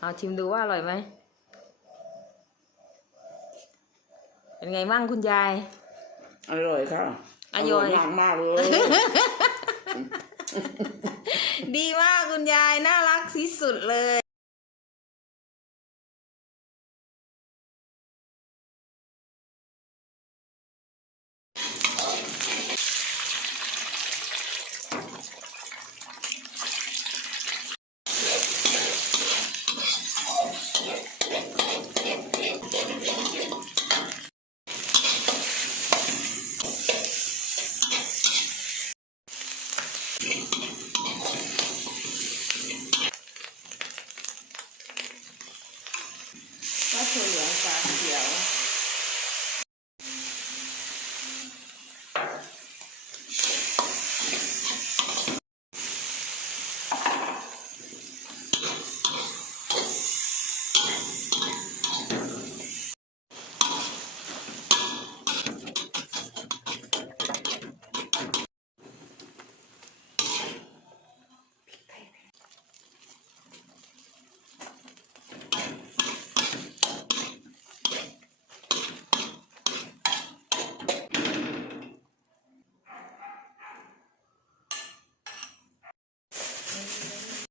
เอาชิมดูว่าอร่อยไหม เป็นไงบ้างคุณยาย อร่อยค่ะอร่อยมากมากๆเลย ดีมากคุณยาย น่ารักที่สุดเลย 做连翻